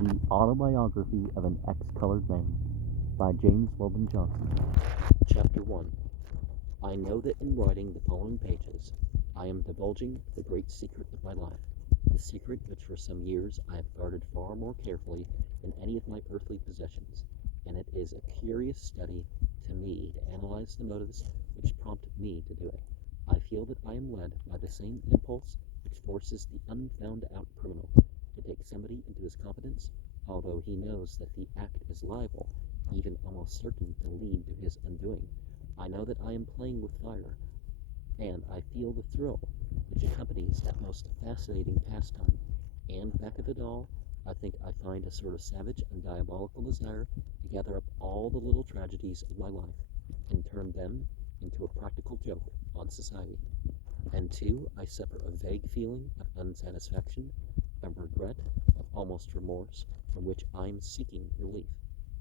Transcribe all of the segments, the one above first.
The Autobiography of an Ex-Colored Man by James Weldon Johnson. Chapter 1. I know that in writing the following pages, I am divulging the great secret of my life, the secret which for some years I have guarded far more carefully than any of my earthly possessions, and it is a curious study to me to analyze the motives which prompt me to do it. I feel that I am led by the same impulse which forces the unfound-out criminal to take somebody into his confidence, although he knows that the act is liable, even almost certain to lead to his undoing. I know that I am playing with fire, and I feel the thrill which accompanies that most fascinating pastime, and back of it all, I think I find a sort of savage and diabolical desire to gather up all the little tragedies of my life, and turn them into a practical joke on society. And too, I suffer a vague feeling of unsatisfaction, of regret, of almost remorse, from which I am seeking relief,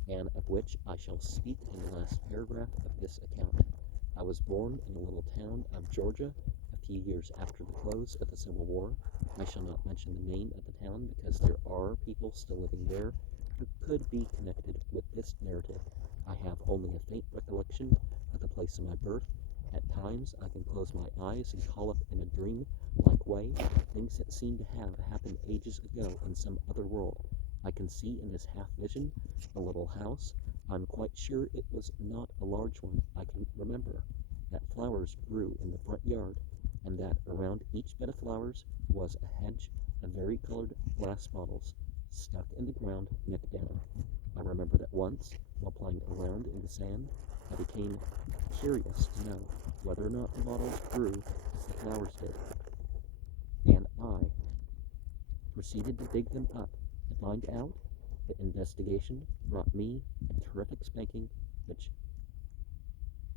and of which I shall speak in the last paragraph of this account. I was born in a little town of Georgia a few years after the close of the Civil War. I shall not mention the name of the town because there are people still living there who could be connected with this narrative. I have only a faint recollection of the place of my birth. At times I can close my eyes and call up in a dream-like way things that seem to have happened ages ago in some other world. I can see in this half-vision a little house. I'm quite sure it was not a large one. I can remember that flowers grew in the front yard, and that around each bed of flowers was a hedge of vari-colored glass bottles stuck in the ground neck down. I remember that once, while playing around in the sand, I became curious to know whether or not the bottles grew as the flowers did, and I proceeded to dig them up to find out. The investigation brought me a terrific spanking which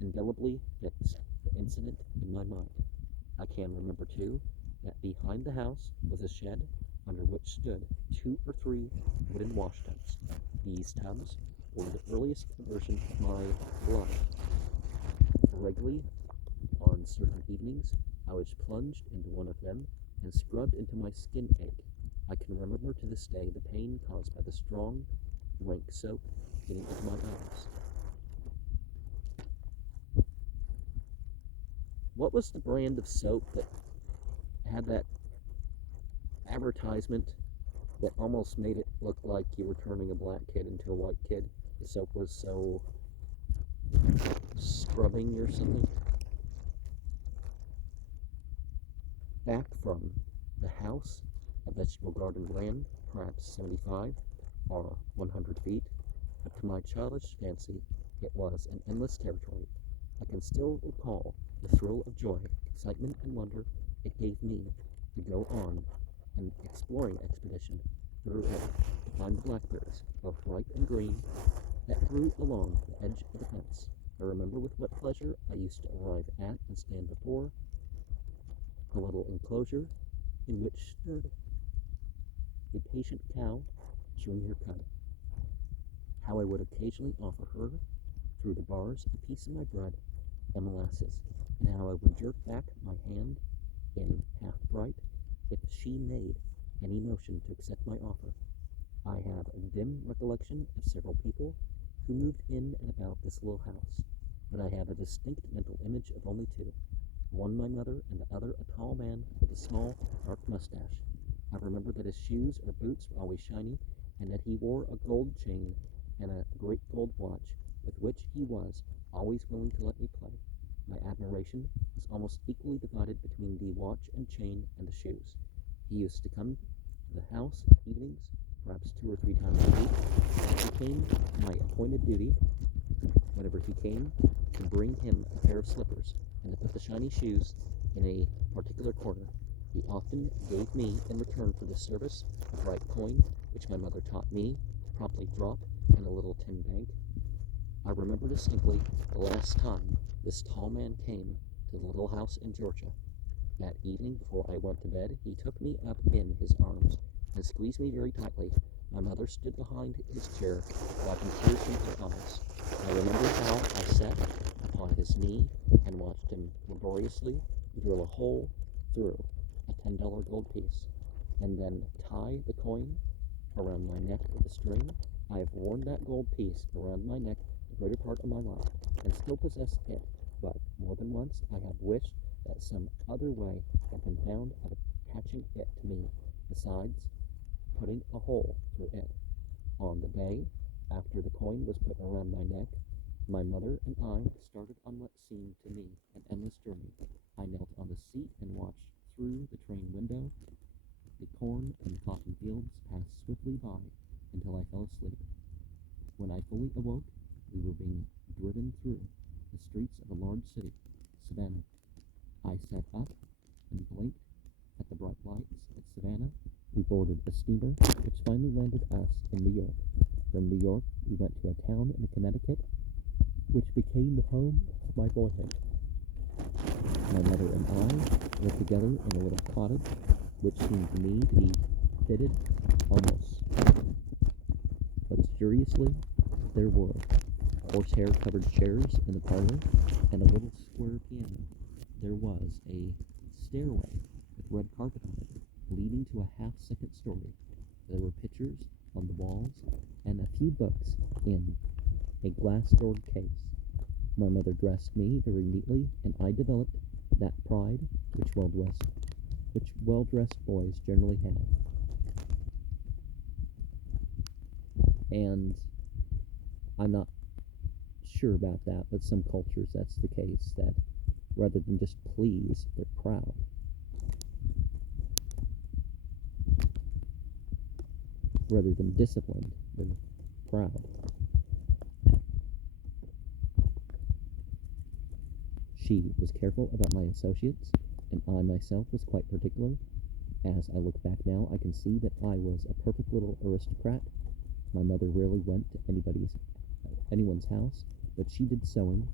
indelibly fixed the incident in my mind. I can remember, too, that behind the house was a shed under which stood 2 or 3 wooden washtubs. These tubs were the earliest version of my life. Regularly, on certain evenings, I was plunged into one of them and scrubbed into my skin ache. I can remember to this day the pain caused by the strong, rank soap getting into my eyes. What was the brand of soap that had that advertisement that almost made it look like you were turning a black kid into a white kid? The soap was so scrubbing or something. Back from the house, a vegetable garden ran perhaps 75 or 100 feet, but to my childish fancy it was an endless territory. I can still recall the thrill of joy, excitement, and wonder it gave me to go on an exploring expedition through it to find the blackberries, both ripe and green, that grew along the edge of the fence. I remember with what pleasure I used to arrive at and stand before a little enclosure in which stood a patient cow chewing her cud. How I would occasionally offer her, through the bars, a piece of my bread and molasses, and how I would jerk back my hand in half-fright if she made any motion to accept my offer. I have a dim recollection of several people who moved in and about this little house, but I have a distinct mental image of only 2. One my mother, and the other a tall man with a small, dark mustache. I remember that his shoes or boots were always shiny, and that he wore a gold chain and a great gold watch, with which he was always willing to let me play. My admiration was almost equally divided between the watch and chain and the shoes. He used to come to the house evenings, perhaps 2 or 3 times a week. It became my appointed duty, whenever he came, to bring him a pair of slippers, and to put the shiny shoes in a particular corner. He often gave me, in return for this service, a bright coin, which my mother taught me to promptly drop in a little tin bank. I remember distinctly the last time this tall man came to the little house in Georgia. That evening, before I went to bed, he took me up in his arms and squeezed me very tightly. My mother stood behind his chair, wiping tears from her eyes. I remember how I sat upon his knee and watched him laboriously drill a hole through a $10 gold piece, and then tie the coin around my neck with a string. I have worn that gold piece around my neck the greater part of my life, and still possess it, but more than once I have wished that some other way had been found of attaching it to me, besides putting a hole through it. On the day after the coin was put around my neck, my mother and I started on what seemed to me an endless journey. I knelt on the seat and watched through the train window the corn and cotton fields pass swiftly by until I fell asleep. When I fully awoke, we were being driven through the streets of a large city, Savannah. I sat up and blinked at the bright lights at Savannah. We boarded a steamer which finally landed us in New York. From New York, we went to a town in Connecticut, which became the home of my boyhood. My mother and I lived together in a little cottage, which seemed to me to be fitted almost luxuriously. There were horsehair-covered chairs in the parlor and a little square piano. There was a stairway with red carpet on it, leading to a half-second story. There were pictures on the walls and a few books in a glass-doored case. My mother dressed me very neatly, and I developed that pride which well-dressed boys generally have. And I'm not sure about that, but some cultures that's the case, that rather than just please, they're proud. Rather than disciplined, they're proud. She was careful about my associates, and I myself was quite particular. As I look back now, I can see that I was a perfect little aristocrat. My mother rarely went to anyone's house, but she did sewing,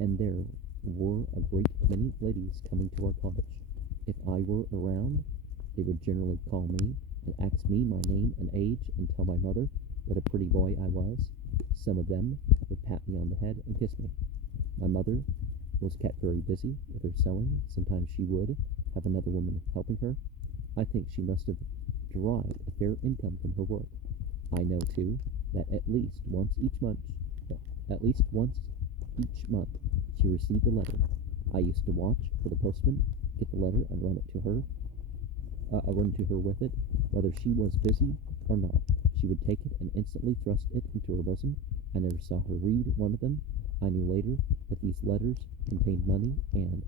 and there were a great many ladies coming to our cottage. If I were around, they would generally call me and ask me my name and age and tell my mother what a pretty boy I was. Some of them would pat me on the head and kiss me. My mother was kept very busy with her sewing. Sometimes she would have another woman helping her. I think she must have derived a fair income from her work. I know, too, that at least once each month, she received a letter. I used to watch for the postman, get the letter, and run to her with it, whether she was busy or not. She would take it and instantly thrust it into her bosom. I never saw her read one of them. I knew later that these letters contained money, and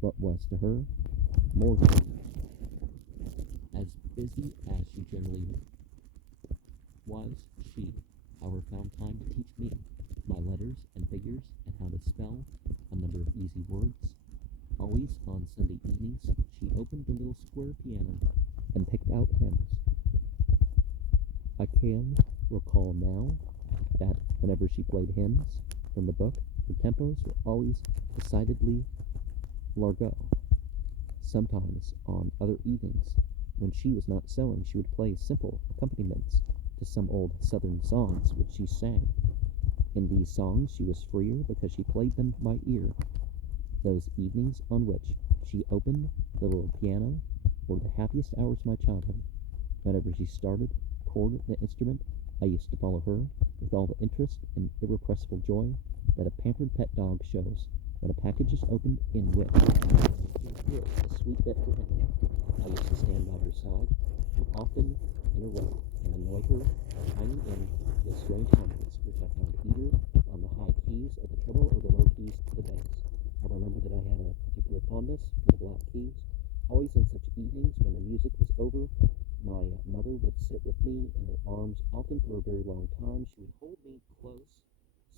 what was to her more than as busy as she generally was, she, however, found time to teach me my letters and figures and how to spell a number of easy words. Always on Sunday evenings, she opened the little square piano and picked out hymns. I can recall now that whenever she played hymns from the book, her tempos were always decidedly largo. Sometimes on other evenings, when she was not sewing, she would play simple accompaniments to some old Southern songs which she sang. In these songs she was freer because she played them by ear. Those evenings on which she opened the little piano were the happiest hours of my childhood. Whenever she started toward the instrument, I used to follow her with all the interest and irrepressible joy that a pampered pet dog shows when a package is opened in which he hears a sweet bit for him. I used to stand by her side and often interrupt and annoy her by chiming in with strange harmonies which I found either on the high keys of the treble or the low keys of the bass. I remember that I had a particular fondness for the black keys. Always on such evenings when the music was over, my mother would sit with me in her arms, often for a very long time. She would hold me close,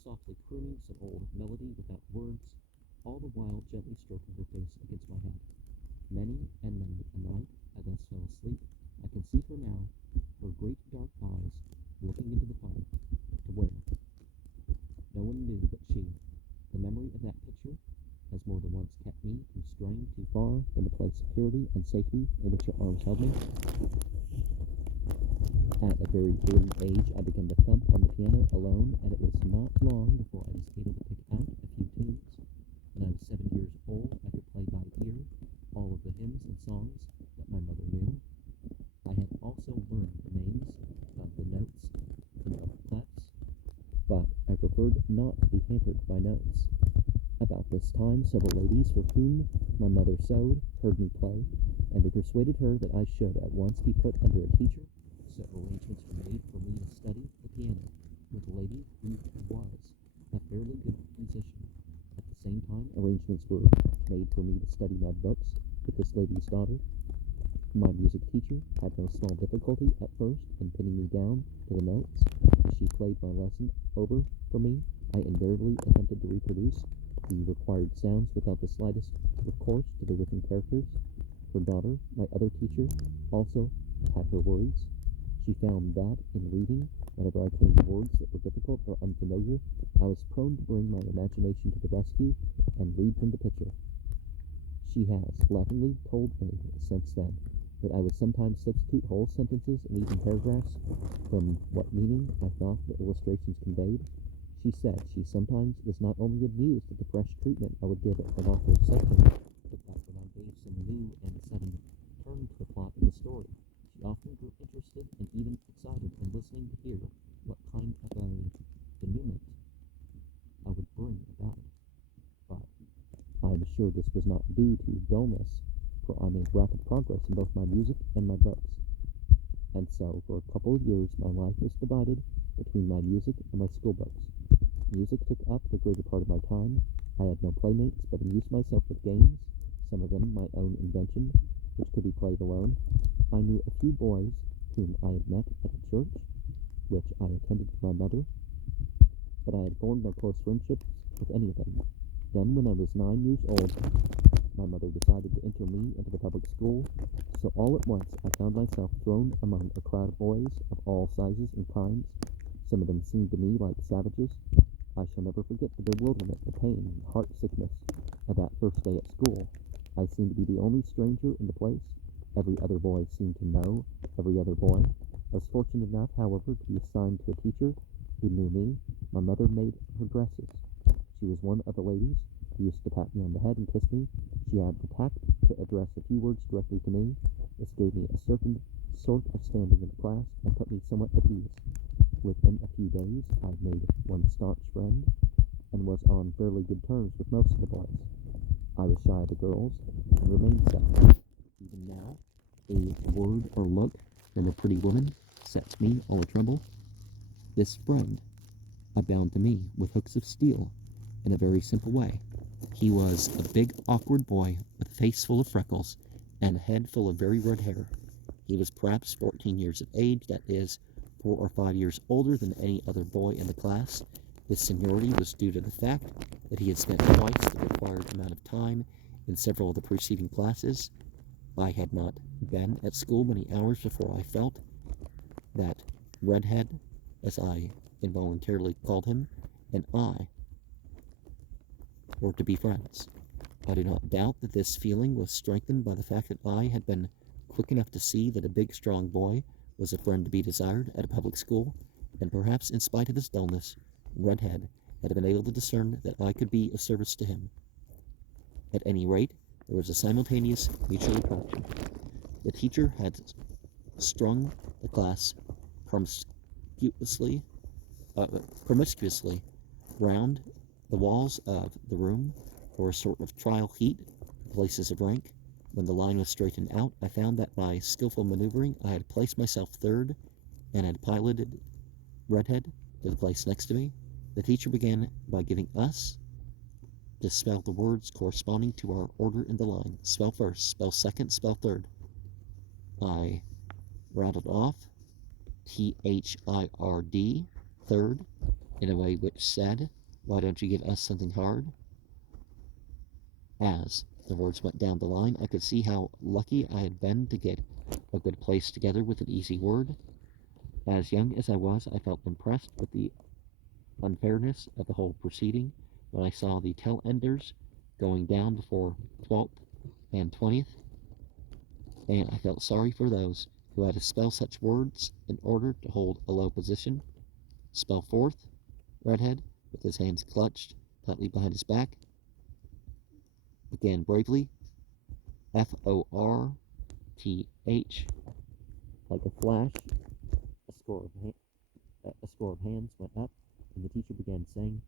softly crooning some old melody without words, all the while gently stroking her face against my head. Many and many a night I thus fell asleep. I can see her now, her great dark eyes looking into the fire, to where no one knew but she. The memory of that picture has more than once kept me from straying too far from the place of purity and safety in which her arms held me. At a very early age, I began to thump on the piano alone, and it was not long before I was able to pick out a few tunes. When I was 7 years old, I could play by ear all of the hymns and songs that my mother knew. I had also learned the preferred not to be hampered by notes. About this time, several ladies for whom my mother sewed heard me play, and they persuaded her that I should at once be put under a teacher, so arrangements were made for me to study the piano with a lady who was a fairly good musician. At the same time, arrangements were made for me to study my books with this lady's daughter. My music teacher had no small difficulty at first in pinning me down to the notes. As she played my lesson over for me, I invariably attempted to reproduce the required sounds without the slightest recourse to the written characters. Her daughter, my other teacher, also had her worries. She found that, in reading, whenever I came to words that were difficult or unfamiliar, I was prone to bring my imagination to the rescue and read from the picture. She has laughingly told me since then that I would sometimes substitute whole sentences and even paragraphs from what meaning I thought the illustrations conveyed. She said she sometimes was not only amused at the fresh treatment I would give an author's subject, but that when I gave some new and sudden turn to the plot of the story, she often grew interested and even excited in listening to hear what kind of a denouement I would bring about it. But I am sure this was not due to dullness, for I made rapid progress in both my music and my books. And so, for a couple of years, my life was divided between my music and my school books. Music took up the greater part of my time. I had no playmates, but amused myself with games, some of them my own invention, which could be played alone. I knew a few boys whom I had met at a church, which I attended with my mother, but I had formed no close friendships with any of them. Then, when I was 9 years old, my mother decided to enter me into the public school, so all at once I found myself thrown among a crowd of boys of all sizes and kinds. Some of them seemed to me like savages. I shall never forget the bewilderment, the pain, and heart-sickness of that first day at school. I seemed to be the only stranger in the place. Every other boy seemed to know every other boy. I was fortunate enough, however, to be assigned to a teacher who knew me. My mother made her dresses. She was one of the ladies who used to pat me on the head and kiss me. She had the tact to address a few words directly to me. This gave me a certain sort of standing in the class and put me somewhat at ease. Within a few days, I made one staunch friend and was on fairly good terms with most of the boys. I was shy of the girls and remained so. Even now, a word or look from a pretty woman sets me all a tremble. This friend I bound to me with hooks of steel in a very simple way. He was a big, awkward boy with a face full of freckles and a head full of very red hair. He was perhaps 14 years of age, that is, 4 or 5 years older than any other boy in the class. This seniority was due to the fact that he had spent twice the required amount of time in several of the preceding classes. I had not been at school many hours before I felt that redhead, as I involuntarily called him, and I were to be friends. I do not doubt that this feeling was strengthened by the fact that I had been quick enough to see that a big, strong boy was a friend to be desired at a public school, and perhaps in spite of his dullness, Redhead had been able to discern that I could be of service to him. At any rate, there was a simultaneous mutual attraction. The teacher had strung the class promiscuously round the walls of the room for a sort of trial heat for places of rank. When the line was straightened out, I found that by skillful maneuvering I had placed myself third and had piloted Redhead to the place next to me. The teacher began by giving us to spell the words corresponding to our order in the line. Spell first, spell second, spell third. I rattled off THIRD, third, in a way which said, "Why don't you give us something hard?" As the words went down the line, I could see how lucky I had been to get a good place together with an easy word. As young as I was, I felt impressed with the unfairness of the whole proceeding when I saw the tail-enders going down before 12th and 20th, and I felt sorry for those who had to spell such words in order to hold a low position. Spell fourth, Redhead, with his hands clutched tightly behind his back, began bravely, FORTH. Like a flash, a score of hands went up, and the teacher began saying,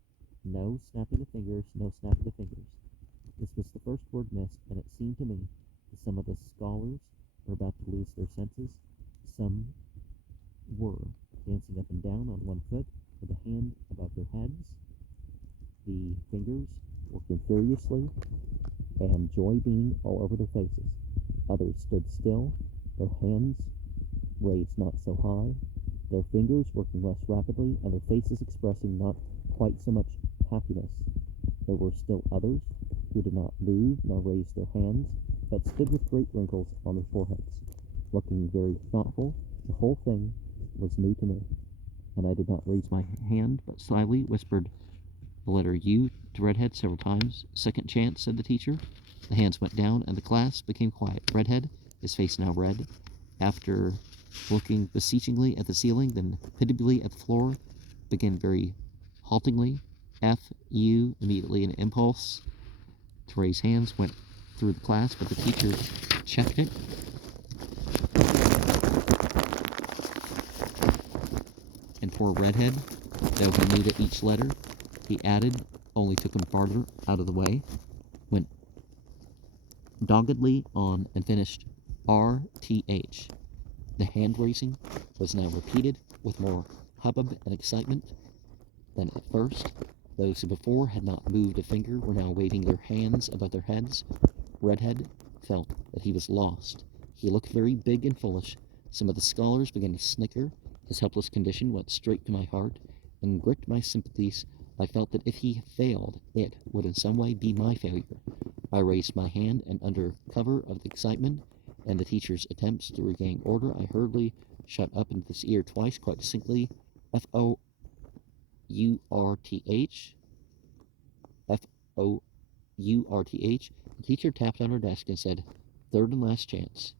no snap of the fingers. This was the first word missed, and it seemed to me that some of the scholars were about to lose their senses. Some were dancing up and down on one foot with a hand above their heads, the fingers working furiously, and joy beaming all over their faces. Others stood still, their hands raised not so high, their fingers working less rapidly, and their faces expressing not quite so much happiness. There were still others who did not move nor raise their hands, but stood with great wrinkles on their foreheads, looking very thoughtful. The whole thing was new to me, and I did not raise my hand, but slyly whispered the letter U to Redhead several times. "Second chance," said the teacher. The hands went down, and the class became quiet. Redhead, his face now red, after looking beseechingly at the ceiling, then pitiably at the floor, began very haltingly. F-U, immediately an impulse to raise hands went through the class, but the teacher checked it. And poor Redhead, though he knew that each letter he added only took him farther out of the way, went doggedly on and finished R-T-H. The hand-raising was now repeated with more hubbub and excitement than at first. Those who before had not moved a finger were now waving their hands above their heads. Redhead felt that he was lost. He looked very big and foolish. Some of the scholars began to snicker. His helpless condition went straight to my heart and gripped my sympathies. I felt that if he failed, it would in some way be my failure. I raised my hand, and under cover of the excitement and the teacher's attempts to regain order, I hurriedly shut up into his ear twice, quite distinctly, F-O-U-R-T-H. F-O-U-R-T-H. The teacher tapped on her desk and said, "Third and last chance."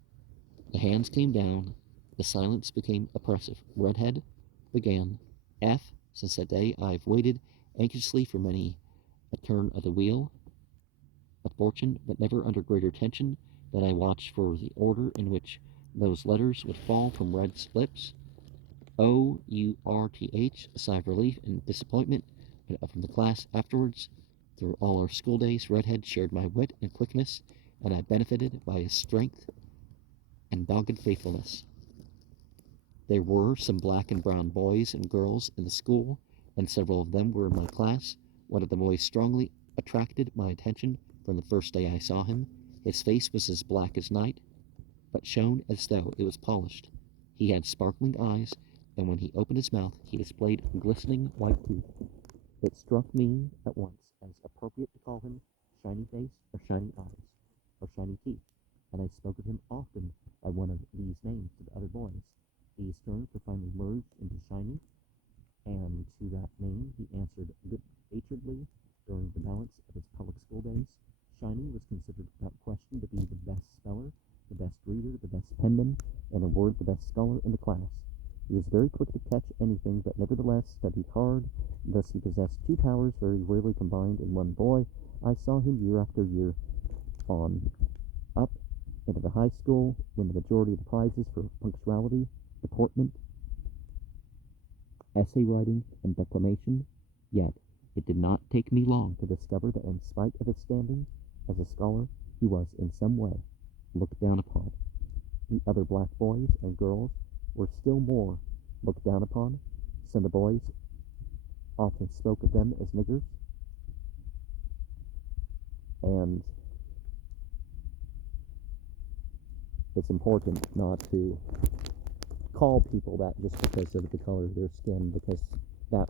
The hands came down. The silence became oppressive. Redhead began. F. Since that day, I've waited anxiously for many a turn of the wheel of fortune, but never under greater tension than I watched for the order in which those letters would fall from Red's lips. O-U-R-T-H. A sigh of relief and disappointment went up from the class. Afterwards, through all our school days, Redhead shared my wit and quickness, and I benefited by his strength and dogged faithfulness. There were some black and brown boys and girls in the school, and several of them were in my class. One of the boys strongly attracted my attention from the first day I saw him. His face was as black as night, but shone as though it was polished. He had sparkling eyes, and when he opened his mouth, he displayed glistening white teeth. It struck me at once as appropriate to call him Shiny Face or Shiny Eyes or Shiny Teeth, and I spoke of him often by one of these names to the other boys. These terms were finally merged into Shiny, and to that name he answered good-naturedly during the balance of his public school days. Shiny was considered without question to be the best speller, the best reader, the best penman, and in a word, the best scholar in the class. He was very quick to catch anything, but nevertheless studied hard. Thus he possessed two powers very rarely combined in one boy. I saw him year after year on up into the high school, win the majority of the prizes for punctuality, deportment, essay writing, and declamation. Yet it did not take me long to discover that in spite of his standing as a scholar, he was in some way looked down upon. The other black boys and girls were still more looked down upon. Some of the boys often spoke of them as niggers, and it's important not to call people that just because of the color of their skin, because that,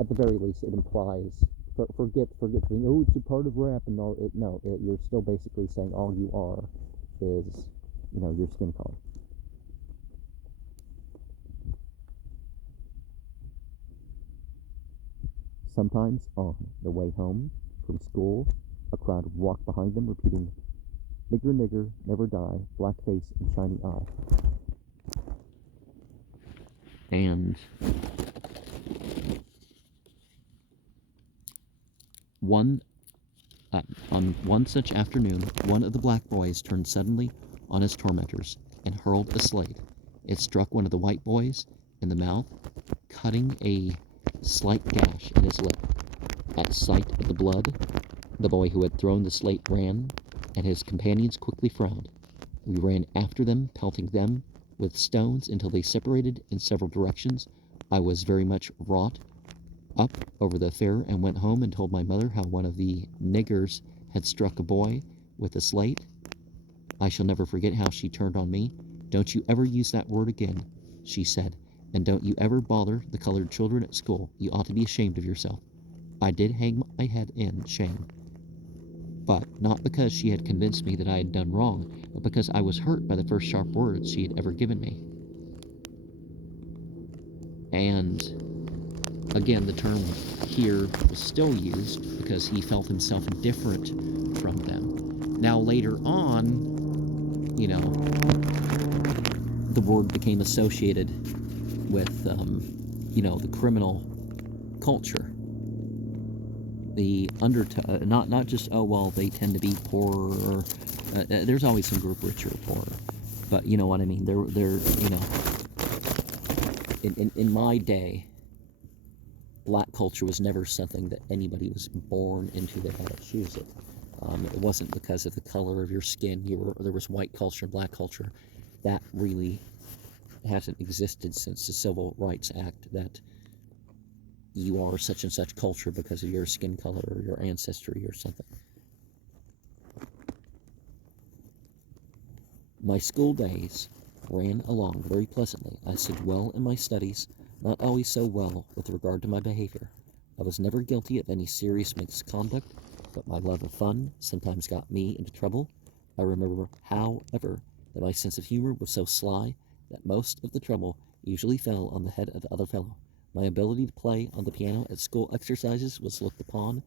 at the very least, it implies, forget oh, it's a part of rap and all. You're still basically saying all you are is, your skin color. Sometimes on the way home from school, a crowd would walk behind them repeating, "Nigger, nigger, never die, black face and shiny eye." And on one such afternoon, one of the black boys turned suddenly on his tormentors and hurled a slate. It struck one of the white boys in the mouth, cutting a slight gash in his lip. At sight of the blood, the boy who had thrown the slate ran, and his companions quickly frowned. We ran after them, pelting them with stones until they separated in several directions. I was very much wrought up over the affair and went home and told my mother how one of the niggers had struck a boy with a slate. I shall never forget how she turned on me. "Don't you ever use that word again," she said, "and don't you ever bother the colored children at school. You ought to be ashamed of yourself." I did hang my head in shame, but not because she had convinced me that I had done wrong, but because I was hurt by the first sharp words she had ever given me. And again, the term here was still used because he felt himself different from them. Now later on, the word became associated with, the criminal culture. The not just, oh, well, they tend to be poorer. There's always some group richer or poorer, but you know what I mean. In my day, black culture was never something that anybody was born into. They had to choose it. It wasn't because of the color of your skin. There was white culture and black culture. That really hasn't existed since the Civil Rights Act, that you are such and such culture because of your skin color or your ancestry or something. My school days ran along very pleasantly. I did well in my studies, not always so well with regard to my behavior. I was never guilty of any serious misconduct, but my love of fun sometimes got me into trouble. I remember, however, that my sense of humor was so sly that most of the trouble usually fell on the head of the other fellow. My ability to play on the piano at school exercises was looked upon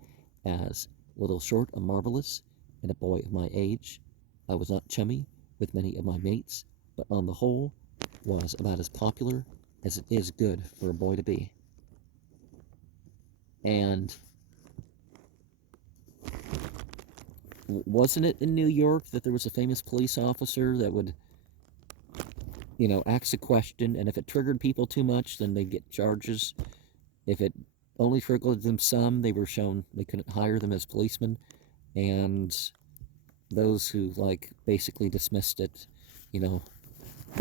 as little short of marvelous in a boy of my age. I was not chummy with many of my mates, but on the whole was about as popular as it is good for a boy to be. And wasn't it in New York that there was a famous police officer that would, ask a question, and if it triggered people too much, then they'd get charges. If it only triggered them some, they were shown they couldn't hire them as policemen, and those who, basically dismissed it,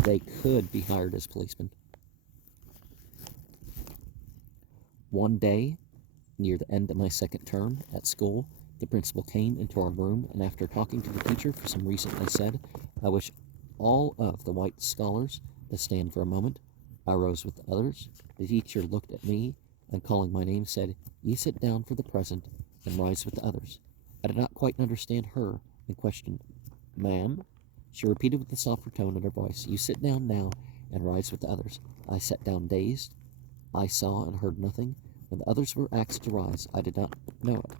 they could be hired as policemen. One day, near the end of my second term at school, the principal came into our room, and after talking to the teacher for some reason, I said, "I wish all of the white scholars to stand for a moment." I rose with the others. The teacher looked at me, and calling my name said, "You sit down for the present, and rise with the others." I did not quite understand her, and questioned, "Ma'am?" She repeated with a softer tone in her voice, "You sit down now, and rise with the others." I sat down dazed. I saw and heard nothing. When the others were asked to rise, I did not know it.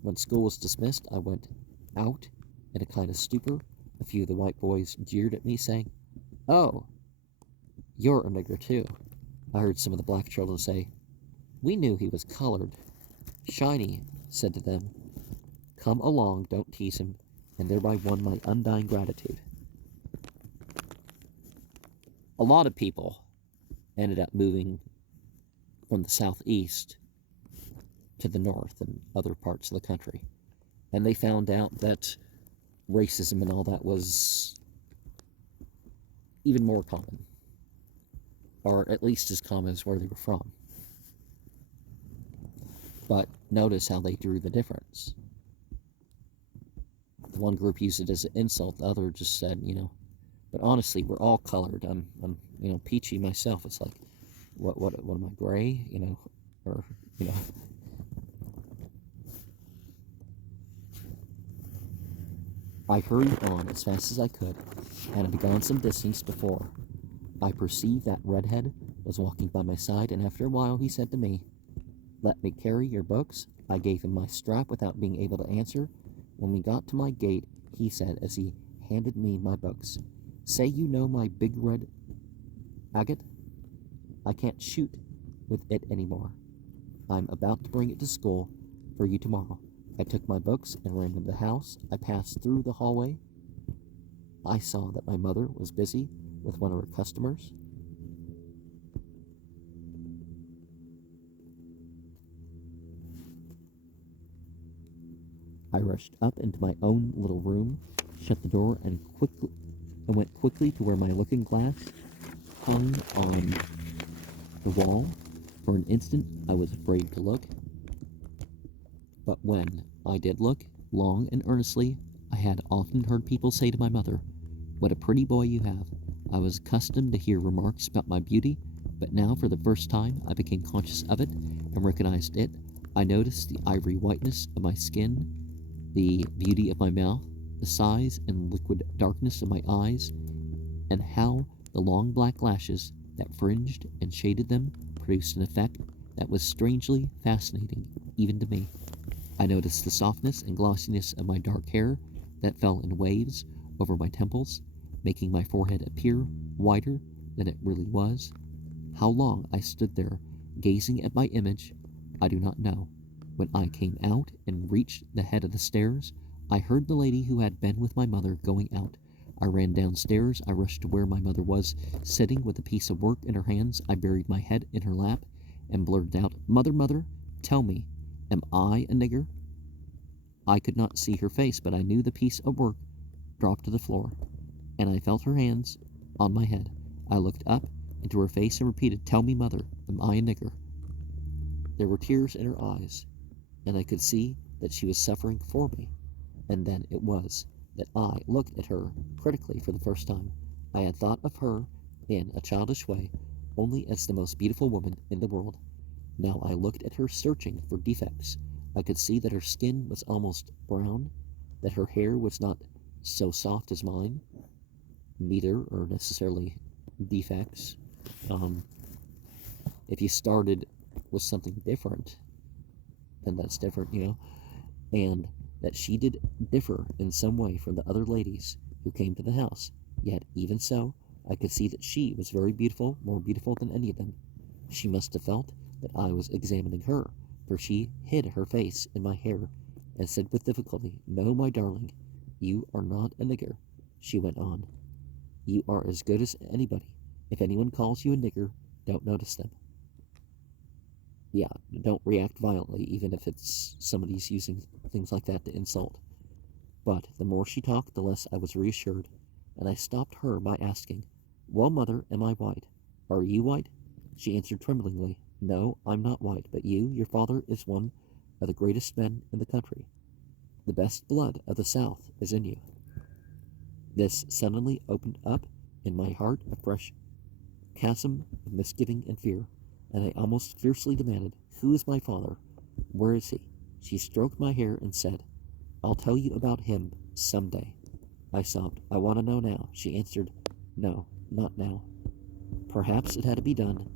When school was dismissed, I went out in a kind of stupor. A few of the white boys jeered at me, saying, "Oh, you're a nigger too." I heard some of the black children say, "We knew he was colored." Shiny said to them, "Come along, don't tease him," and thereby won my undying gratitude. A lot of people ended up moving from the southeast to the north and other parts of the country, and they found out that racism and all that was even more common, or at least as common as where they were from. But notice how they drew the difference. The one group used it as an insult, the other just said, but honestly, we're all colored. I'm peachy myself. It's like, what am I, gray? Or. I hurried on as fast as I could, and had gone some distance before I perceived that redhead was walking by my side, and after a while he said to me, "Let me carry your books." I gave him my strap without being able to answer. When we got to my gate, he said as he handed me my books, "Say you know my big red agate? I can't shoot with it anymore. I'm about to bring it to school for you tomorrow." I took my books and ran into the house. I passed through the hallway. I saw that my mother was busy with one of her customers. I rushed up into my own little room, shut the door, and went quickly to where my looking glass hung on the wall. For an instant, I was afraid to look, but when I did look, long and earnestly, I had often heard people say to my mother, "What a pretty boy you have." I was accustomed to hear remarks about my beauty, but now for the first time I became conscious of it and recognized it. I noticed the ivory whiteness of my skin, the beauty of my mouth, the size and liquid darkness of my eyes, and how the long black lashes that fringed and shaded them produced an effect that was strangely fascinating even to me. I noticed the softness and glossiness of my dark hair that fell in waves over my temples, making my forehead appear wider than it really was. How long I stood there, gazing at my image, I do not know. When I came out and reached the head of the stairs, I heard the lady who had been with my mother going out. I ran downstairs. I rushed to where my mother was, sitting with a piece of work in her hands. I buried my head in her lap and blurted out, "Mother, mother, tell me, am I a nigger?" I could not see her face, but I knew the piece of work dropped to the floor, and I felt her hands on my head. I looked up into her face and repeated, "Tell me, mother, am I a nigger?" There were tears in her eyes, and I could see that she was suffering for me. And then it was that I looked at her critically for the first time. I had thought of her in a childish way only as the most beautiful woman in the world. Now I looked at her searching for defects. I could see that her skin was almost brown, that her hair was not so soft as mine. Neither are necessarily defects. If you started with something different, then that's different, and that she did differ in some way from the other ladies who came to the house. Yet, even so, I could see that she was very beautiful, more beautiful than any of them. She must have felt that I was examining her, for she hid her face in my hair and said with difficulty, "No, my darling, you are not a nigger." She went on, "You are as good as anybody. If anyone calls you a nigger, don't notice them. Yeah, don't react violently, even if it's somebody's using things like that to insult." But the more she talked, the less I was reassured, and I stopped her by asking, "Well, mother, am I white? Are you white?" She answered tremblingly, "No, I'm not white, but your father is one of the greatest men in the country. The best blood of the South is in you." This suddenly opened up in my heart a fresh chasm of misgiving and fear, and I almost fiercely demanded, "Who is my father? Where is he?" She stroked my hair and said, "I'll tell you about him some day." I sobbed, "I want to know now." She answered, "No, not now." Perhaps it had to be done,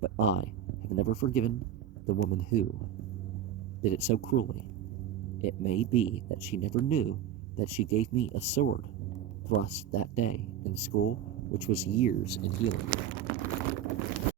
but I have never forgiven the woman who did it so cruelly. It may be that she never knew that she gave me a sword thrust that day in school, which was years in healing.